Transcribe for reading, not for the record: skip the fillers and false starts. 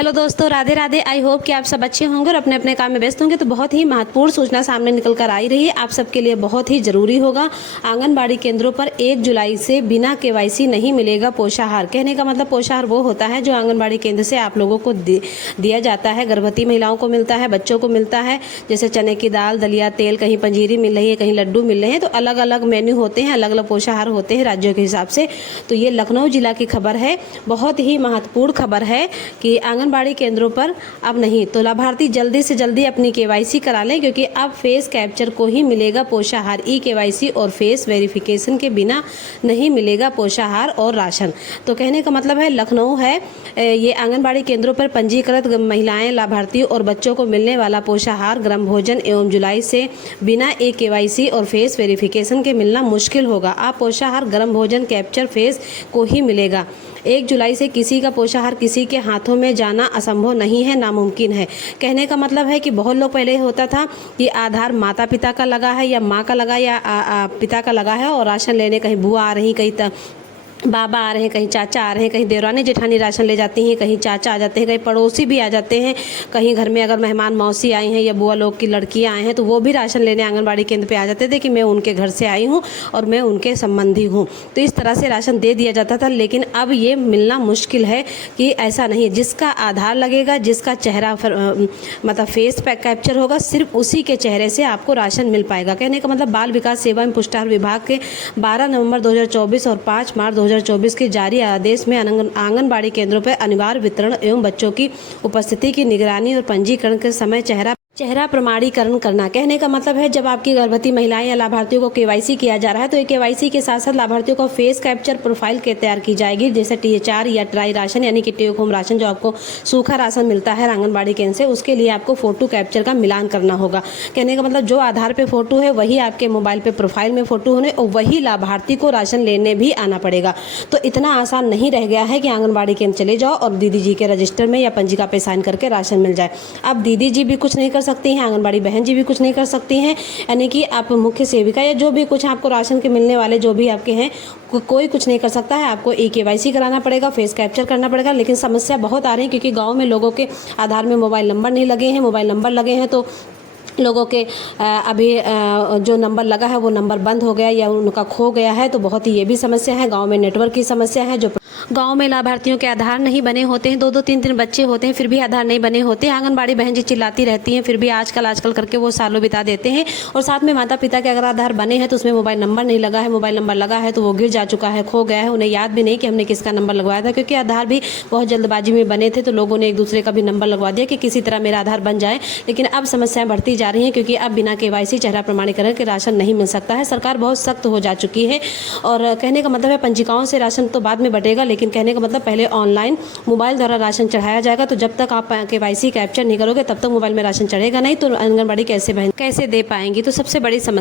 Hello दोस्तों, Radhe Radhe. I hope कि आप सब अच्छे होंगे और अपने अपने काम में व्यस्त होंगे। तो बहुत ही महत्वपूर्ण सूचना सामने निकल कर आई रही है, आप सबके लिए बहुत ही जरूरी होगा। आंगनबाड़ी केंद्रों पर 1 जुलाई से बिना केवाईसी नहीं मिलेगा पोषाहार। कहने का मतलब पोषाहार वो होता है जो आंगनबाड़ी केंद्र से आप लोगों को दिया जाता है। गर्भवती महिलाओं को मिलता है, बच्चों को मिलता है, जैसे चने की दाल, दलिया, तेल, कहीं पंजीरी मिल रही है, कहीं लड्डू मिल रहे हैं। तो अलग अलग मेन्यू होते हैं, अलग अलग पोषाहार होते हैं राज्यों के हिसाब से। तो ये लखनऊ जिला की खबर है, बहुत ही महत्वपूर्ण खबर है कि आंगनबाड़ी केंद्रों पर अब नहीं। तो लाभार्थी जल्दी से जल्दी अपनी केवाईसी करा लें, क्योंकि अब फेस कैप्चर को ही मिलेगा पोषाहार। ई केवाईसी और फेस वेरिफिकेशन के बिना नहीं मिलेगा पोषाहार और राशन। तो कहने का मतलब है लखनऊ है, ये आंगनबाड़ी केंद्रों पर पंजीकृत महिलाएं, लाभार्थी और बच्चों को मिलने वाला पोषाहार, गर्म भोजन एवं जुलाई से बिना ई केवाईसी और फेस वेरिफिकेशन के मिलना मुश्किल होगा। आप पोषाहार, गर्म भोजन कैप्चर फेस को ही मिलेगा। 1 जुलाई से किसी का पोषाहार किसी के हाथों में जाना असंभव नहीं है, नामुमकिन है। कहने का मतलब है कि बहुत लोग पहले होता था कि आधार माता पिता का लगा है या माँ का लगा या पिता का लगा है, और राशन लेने कहीं बुआ आ रही, कहीं बाबा आ रहे हैं, कहीं चाचा आ रहे हैं, कहीं देवरानी जेठानी राशन ले जाती हैं, कहीं चाचा आ जाते हैं, कहीं पड़ोसी भी आ जाते हैं, कहीं घर में अगर मेहमान मौसी आई हैं या बुआ लोग की लड़कियां आए हैं तो वो भी राशन लेने आंगनबाड़ी केंद्र पे आ जाते थे कि मैं उनके घर से आई हूँ और मैं उनके संबंधी हूँ। तो इस तरह से राशन दे दिया जाता था। लेकिन अब ये मिलना मुश्किल है कि ऐसा नहीं है। जिसका आधार लगेगा, जिसका चेहरा मतलब फेस पैक कैप्चर होगा, सिर्फ उसी के चेहरे से आपको राशन मिल पाएगा। कहने का मतलब बाल विकास सेवा एवं पुष्टाहार विभाग के 12 नवंबर 2024 और 5 मार्च 2024 के जारी आदेश में आंगनबाड़ी केंद्रों पर अनिवार्य वितरण एवं बच्चों की उपस्थिति की निगरानी और पंजीकरण के समय चेहरा प्रमाणीकरण करना। कहने का मतलब है जब आपकी गर्भवती महिलाएं या लाभार्थियों को केवाईसी किया जा रहा है तो ये केवाईसी के साथ साथ लाभार्थियों को फेस कैप्चर प्रोफाइल के तैयार की जाएगी, जैसे THR या ट्राई राशन यानी कि टेक होम राशन जो आपको सूखा राशन मिलता है आंगनबाड़ी केंद्र से, उसके लिए आपको फोटो कैप्चर का मिलान करना होगा। कहने का मतलब जो आधार पे फोटो है वही आपके मोबाइल पे प्रोफाइल में फोटो होने और वही लाभार्थी को राशन लेने भी आना पड़ेगा। तो इतना आसान नहीं रह गया है कि आंगनबाड़ी केंद्र चले जाओ और दीदी जी के रजिस्टर में या पंजिका पे साइन करके राशन मिल जाए। अब दीदी जी भी कुछ नहीं कर सकती हैं, आंगनबाड़ी बहन जी भी कुछ नहीं कर सकती हैं, यानी कि आप मुख्य सेविका या जो भी कुछ आपको राशन के मिलने वाले जो भी आपके हैं कोई कुछ नहीं कर सकता है। आपको ई केवाईसी कराना पड़ेगा, फेस कैप्चर करना पड़ेगा। लेकिन समस्या बहुत आ रही है क्योंकि गांव में लोगों के आधार में मोबाइल नंबर नहीं लगे हैं। मोबाइल नंबर लगे हैं तो लोगों के अभी जो नंबर लगा है वो नंबर बंद हो गया या उनका खो गया है। तो बहुत ही ये भी समस्या है। गांव में नेटवर्क की समस्या है। जो गांव में लाभार्थियों के आधार नहीं बने होते हैं, 2-2 3-3 बच्चे होते हैं फिर भी आधार नहीं बने होते। आंगनबाड़ी बहन जी चिल्लाती रहती हैं, फिर भी आजकल करके वो सालों बिता देते हैं। और साथ में माता पिता के अगर आधार बने हैं तो उसमें मोबाइल नंबर नहीं लगा है, मोबाइल नंबर लगा है तो वो गिर जा चुका है, खो गया है, उन्हें याद भी नहीं कि हमने किसका नंबर लगवाया था। क्योंकि आधार भी बहुत जल्दबाजी में बने थे तो लोगों ने एक दूसरे का भी नंबर लगवा दिया कि किसी तरह मेरा आधार बन जाए। लेकिन अब समस्याएं बढ़ती जा रही हैं क्योंकि अब बिना केवाईसी चेहरा प्रमाणीकरण के राशन नहीं मिल सकता है। सरकार बहुत सख्त हो जा चुकी है। और कहने का मतलब है पंजिकाओं से राशन तो बाद में बटेगा, लेकिन कहने का मतलब पहले ऑनलाइन मोबाइल द्वारा राशन चढ़ाया जाएगा। तो जब तक आप केवाईसी कैप्चर नहीं करोगे तब तक मोबाइल में राशन चढ़ेगा नहीं। तो आंगनबाड़ी कैसे दे पाएंगी? तो सबसे बड़ी समस्या